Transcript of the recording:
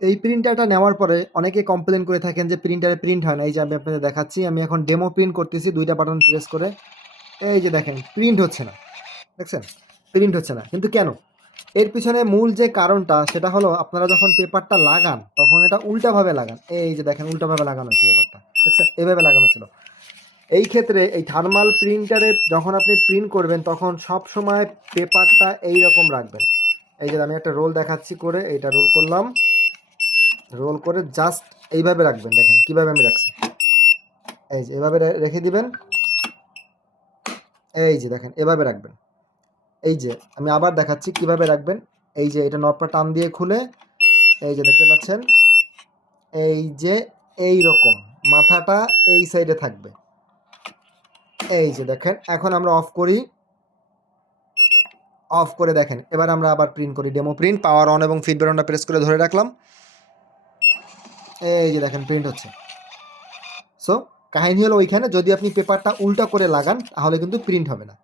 এই প্রিন্টারটা নেওয়ার পরে অনেকে কমপ্লেন করে থাকেন যে প্রিন্টারে প্রিন্ট হয় না। এই যে আমি আপনাদের দেখাচ্ছি, আমি এখন ডেমো প্রিন্ট করতেছি 2টা বাটন প্রেস করে। এই যে দেখেন প্রিন্ট হচ্ছে না, দেখছেন? প্রিন্ট হচ্ছে না। কিন্তু কেন? এর পিছনে মূল যে কারণটা সেটা হলো আপনারা যখন পেপারটা লাগান তখন এটা উল্টাভাবে লাগান। এই যে দেখেন উল্টাভাবে লাগানো হয়েছে পেপারটা, দেখছেন? এভাবে লাগানো ছিল। এই ক্ষেত্রে এই থার্মাল প্রিন্টারে যখন আপনি প্রিন্ট করবেন তখন সব সময় পেপারটা এই রকম রাখবেন। এই যে আমি একটা রোল দেখাচ্ছি করে, এইটা রোল করলাম, রোল করে জাস্ট এইভাবে রাখবেন। দেখেন কিভাবে আমি রাখছি, এই যে এভাবে রেখে দিবেন। এই যে দেখেন এভাবে রাখবেন। এই যে আমি আবার দেখাচ্ছি কিভাবে রাখবেন। এই যে এটা নবটা টান দিয়ে খুলে, এই যে দেখতে পাচ্ছেন, এই যে এই রকম মাথাটা এই সাইডে থাকবে। এই যে দেখেন এখন আমরা অফ করি, অফ করে দেখেন এবার আমরা আবার প্রিন্ট করি। ডেমো প্রিন্ট, পাওয়ার অন এবং ফিড বাটনটা প্রেস করে ধরে রাখলাম। এই যে দেখেন প্রিন্ট হচ্ছে। সো কাহিনী হলো ওইখানে যদি আপনি পেপারটা উল্টা করে লাগান তাহলে কিন্তু প্রিন্ট হবে না।